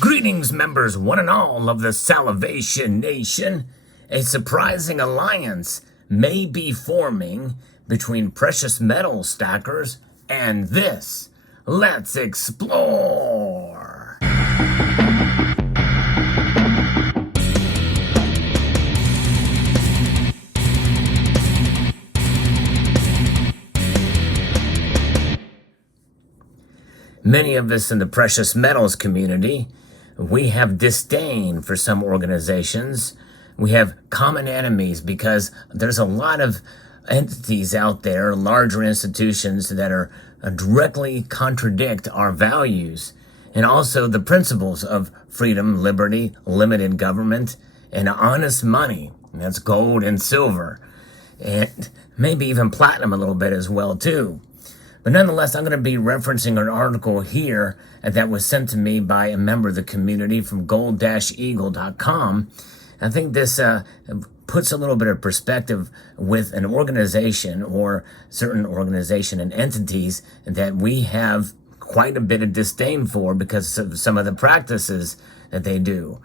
Greetings, members one and all of the Salvation Nation. A surprising alliance may be forming between precious metal stackers and this. Let's explore. Many of us in the precious metals community, we have disdain for some organizations. We have common enemies because there's a lot of entities out there, larger institutions that are directly contradict our values and also the principles of freedom, liberty, limited government, and honest money. And that's gold and silver, and maybe even platinum a little bit as well too. But nonetheless, I'm going to be referencing an article here that was sent to me by a member of the community from gold-eagle.com. I think this puts a little bit of perspective with an organization or certain organization and entities that we have quite a bit of disdain for because of some of the practices that they do.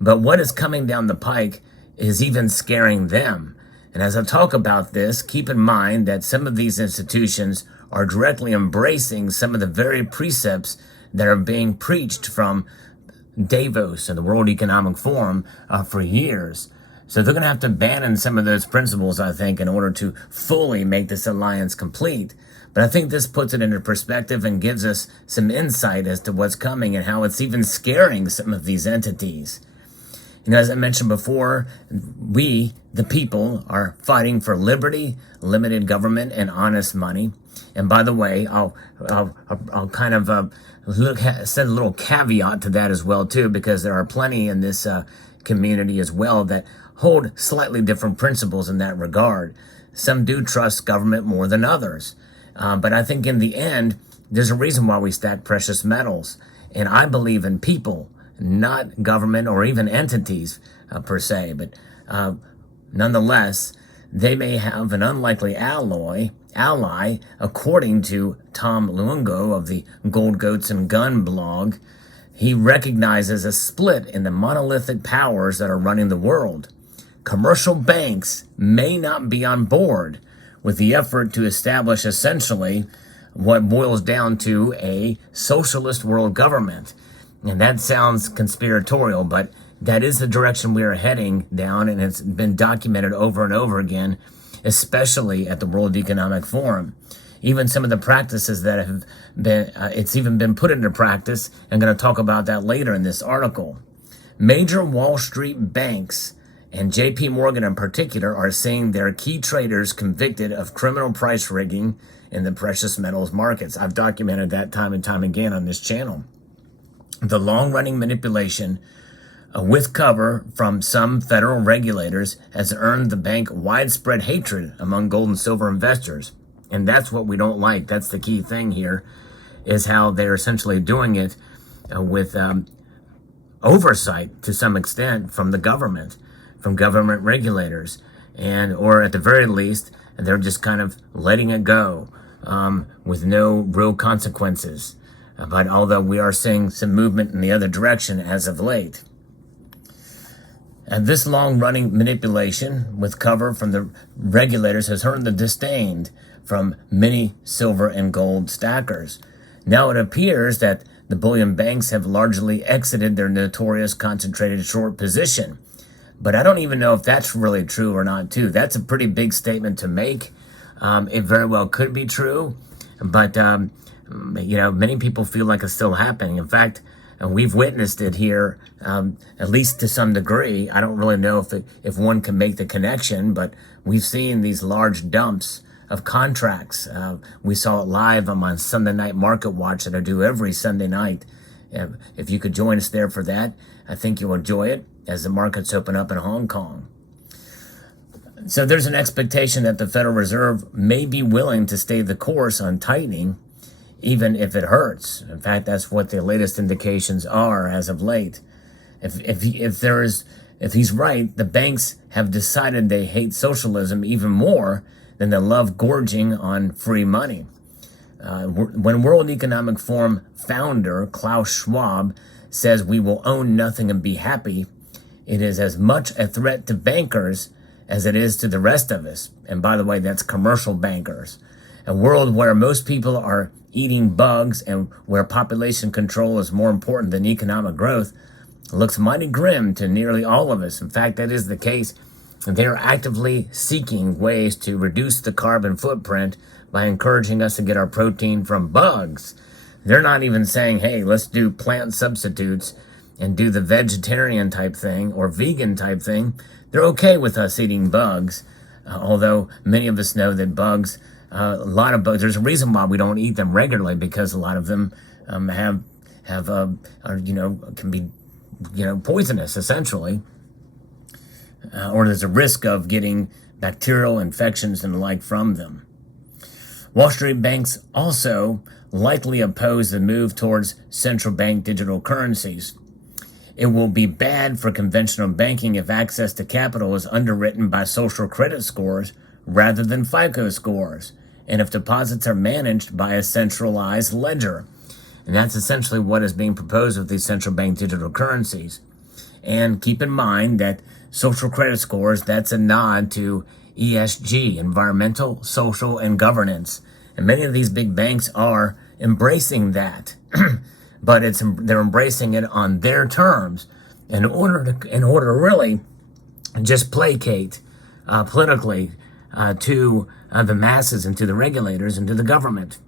But what is coming down the pike is even scaring them. And as I talk about this, keep in mind that some of these institutions are directly embracing some of the very precepts that are being preached from Davos and the World Economic Forum for years. So they're going to have to abandon some of those principles, I think, in order to fully make this alliance complete. But I think this puts it into perspective and gives us some insight as to what's coming and how it's even scaring some of these entities. You know, as I mentioned before, we, the people, are fighting for liberty, limited government, and honest money. And by the way, I'll kind of send a little caveat to that as well too, because there are plenty in this community as well that hold slightly different principles in that regard. Some do trust government more than others, but I think in the end, there's a reason why we stack precious metals, and I believe in people, not government or even entities per se, but nonetheless, they may have an unlikely ally, according to Tom Luongo of the Gold Goats and Gun blog. He recognizes a split in the monolithic powers that are running the world. Commercial banks may not be on board with the effort to establish essentially what boils down to a socialist world government. And that sounds conspiratorial, but that is the direction we are heading down, and it's been documented over and over again, especially at the World Economic Forum. Even some of the practices that have been, it's even been put into practice. I'm going to talk about that later in this article. Major Wall Street banks, and JP Morgan in particular, are seeing their key traders convicted of criminal price rigging in the precious metals markets. I've documented that time and time again on this channel. The long-running manipulation with cover from some federal regulators has earned the bank widespread hatred among gold and silver investors. And that's what we don't like. That's the key thing here, is how they're essentially doing it with oversight to some extent from the government, from government regulators, and or at the very least, they're just kind of letting it go with no real consequences. But although we are seeing some movement in the other direction as of late. And this long-running manipulation with cover from the regulators has earned the disdain from many silver and gold stackers. Now it appears that the bullion banks have largely exited their notorious concentrated short position. But I don't even know if that's really true or not too. That's a pretty big statement to make. It very well could be true, but you know, many people feel like it's still happening. In fact, we've witnessed it here, at least to some degree. I don't really know if one can make the connection, but we've seen these large dumps of contracts. We saw it live on my Sunday Night Market Watch that I do every Sunday night. If you could join us there for that, I think you'll enjoy it as the markets open up in Hong Kong. So there's an expectation that the Federal Reserve may be willing to stay the course on tightening, even if it hurts. In fact, that's what the latest indications are as of late. If he's right, the banks have decided they hate socialism even more than they love gorging on free money. When World Economic Forum founder Klaus Schwab says we will own nothing and be happy, it is as much a threat to bankers as it is to the rest of us. And by the way, that's commercial bankers. A world where most people are eating bugs and where population control is more important than economic growth looks mighty grim to nearly all of us. In fact, that is the case. They are actively seeking ways to reduce the carbon footprint by encouraging us to get our protein from bugs. They're not even saying, hey, let's do plant substitutes and do the vegetarian type thing or vegan type thing. They're okay with us eating bugs, although many of us know that bugs, a lot of bugs, there's a reason why we don't eat them regularly, because a lot of them can be, poisonous essentially, or there's a risk of getting bacterial infections and the like from them. Wall Street banks also likely oppose the move towards central bank digital currencies. It will be bad for conventional banking if access to capital is underwritten by social credit scores rather than FICO scores, and if deposits are managed by a centralized ledger. And that's essentially what is being proposed with these central bank digital currencies. And keep in mind that social credit scores, that's a nod to ESG, environmental, social, and governance. And many of these big banks are embracing that, but they're embracing it on their terms in order to really just placate politically to the masses and to the regulators and to the government,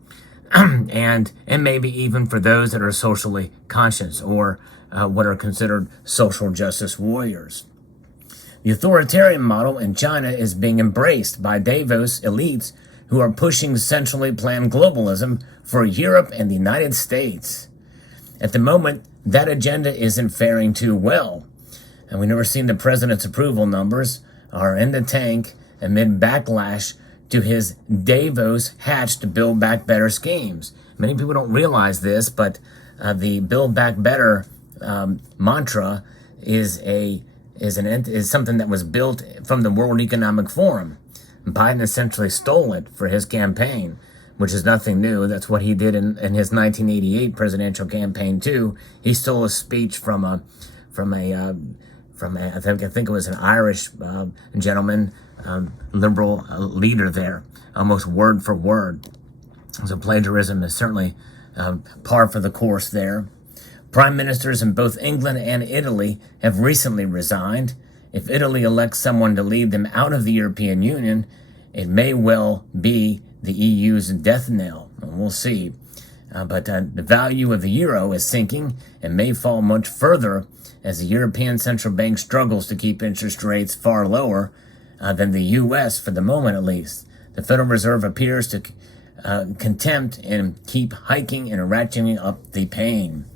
and maybe even for those that are socially conscious or what are considered social justice warriors. The authoritarian model in China is being embraced by Davos elites who are pushing centrally planned globalism for Europe and the United States. At the moment, that agenda isn't faring too well, and we've never seen the president's approval numbers are in the tank amid backlash to his Davos-hatched Build Back Better schemes. Many people don't realize this, but the Build Back Better mantra is something that was built from the World Economic Forum. Biden essentially stole it for his campaign, which is nothing new. That's what he did in his 1988 presidential campaign too. He stole a speech from I think it was an Irish gentleman, liberal leader there, almost word for word. So plagiarism is certainly par for the course there. Prime ministers in both England and Italy have recently resigned. If Italy elects someone to lead them out of the European Union, it may well be the EU's death knell. We'll see. But the value of the euro is sinking and may fall much further as the European Central Bank struggles to keep interest rates far lower than the U.S., for the moment at least. The Federal Reserve appears to contempt and keep hiking and ratcheting up the pain.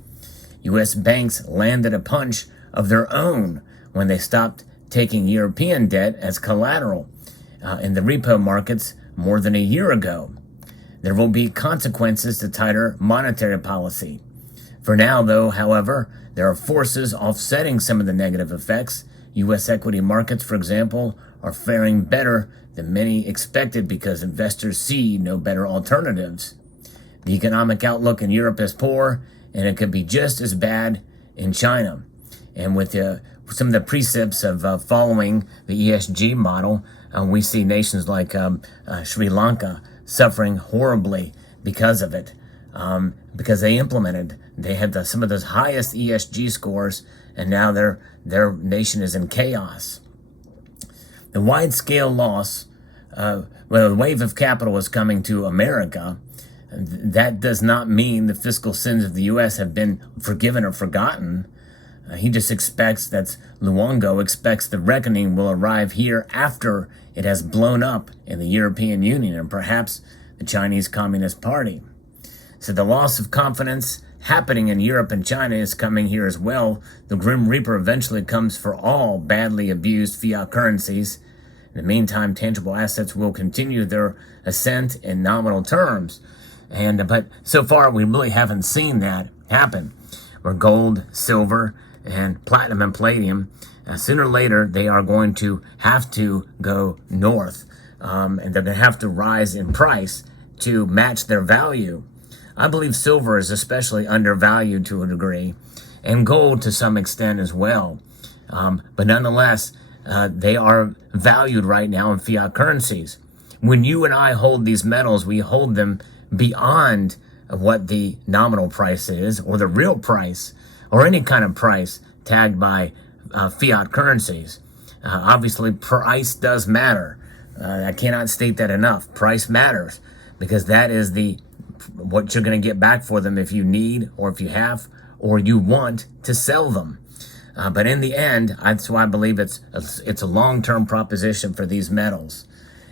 U.S. banks landed a punch of their own when they stopped taking European debt as collateral in the repo markets more than a year ago. There will be consequences to tighter monetary policy. For now, though, however, there are forces offsetting some of the negative effects. U.S. equity markets, for example, are faring better than many expected because investors see no better alternatives. The economic outlook in Europe is poor, and it could be just as bad in China. And with some of the precepts of following the ESG model, we see nations like Sri Lanka suffering horribly because of it, because they had some of those highest ESG scores, and now their nation is in chaos. The wide-scale loss, the wave of capital is coming to America. That does not mean the fiscal sins of the U.S. have been forgiven or forgotten. He just expects Luongo expects the reckoning will arrive here after it has blown up in the European Union and perhaps the Chinese Communist Party. So the loss of confidence happening in Europe and China is coming here as well. The Grim Reaper eventually comes for all badly abused fiat currencies. In the meantime, tangible assets will continue their ascent in nominal terms. But so far, we really haven't seen that happen. Where gold, silver, and platinum and palladium, sooner or later, they are going to have to go north. And they're going to have to rise in price to match their value. I believe silver is especially undervalued to a degree. and gold to some extent as well. But nonetheless, they are valued right now in fiat currencies. When you and I hold these metals, we hold them beyond what the nominal price is, or the real price, or any kind of price tagged by fiat currencies. Obviously, price does matter. I cannot state that enough. Price matters, because that is what you're going to get back for them if you need, or if you have, or you want to sell them. But in the end, that's why I believe it's a long-term proposition for these metals.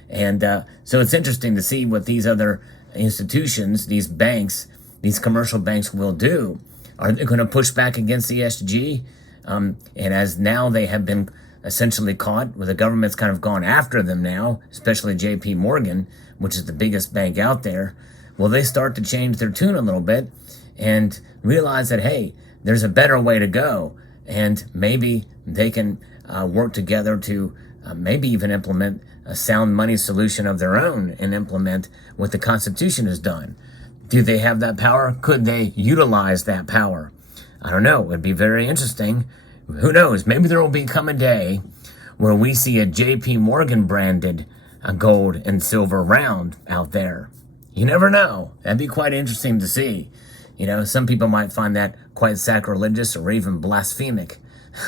And so it's interesting to see what these other institutions, these banks, these commercial banks will do. Are they going to push back against the ESG? And as now they have been essentially caught, where the government's kind of gone after them now, especially JP Morgan, which is the biggest bank out there, will they start to change their tune a little bit and realize that, hey, there's a better way to go, and maybe they can work together to maybe even implement a sound money solution of their own and implement what the Constitution has done. Do they have that power? Could they utilize that power? I don't know. It'd be very interesting. Who knows? Maybe there will become a day where we see a JP Morgan branded gold and silver round out there. You never know. That'd be quite interesting to see. You know, some people might find that quite sacrilegious or even blasphemic.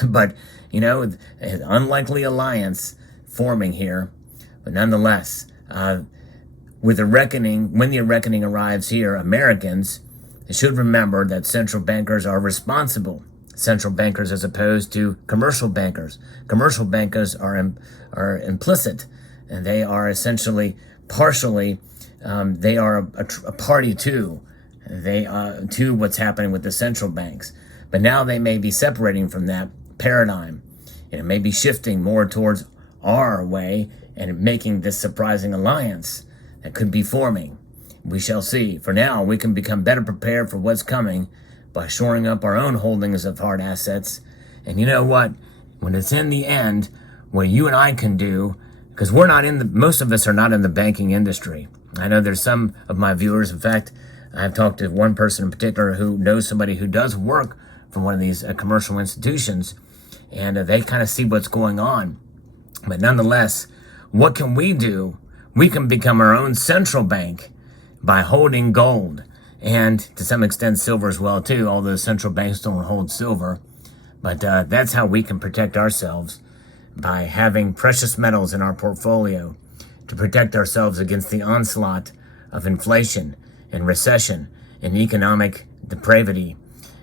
But, you know, an unlikely alliance forming here. But nonetheless, with the reckoning, when the reckoning arrives here, Americans should remember that central bankers are responsible. Central bankers as opposed to commercial bankers. Commercial bankers are implicit, and they are essentially partially, they are a party to what's happening with the central banks. But now they may be separating from that paradigm, and it may be shifting more towards our way and making this surprising alliance that could be forming. We shall see. For now, we can become better prepared for what's coming by shoring up our own holdings of hard assets. And you know what? When it's in the end, what you and I can do, because most of us are not in the banking industry. I know there's some of my viewers, in fact, I've talked to one person in particular who knows somebody who does work for one of these commercial institutions, and they kind of see what's going on. But nonetheless, what can we do? We can become our own central bank by holding gold, and to some extent silver as well too, although central banks don't hold silver. But that's how we can protect ourselves, by having precious metals in our portfolio to protect ourselves against the onslaught of inflation and recession and economic depravity.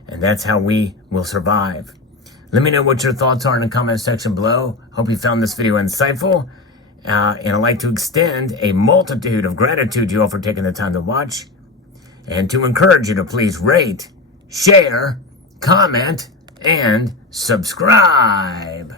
And that's how we will survive. Let me know what your thoughts are in the comment section below. Hope you found this video insightful. And I'd like to extend a multitude of gratitude to you all for taking the time to watch, and to encourage you to please rate, share, comment, and subscribe.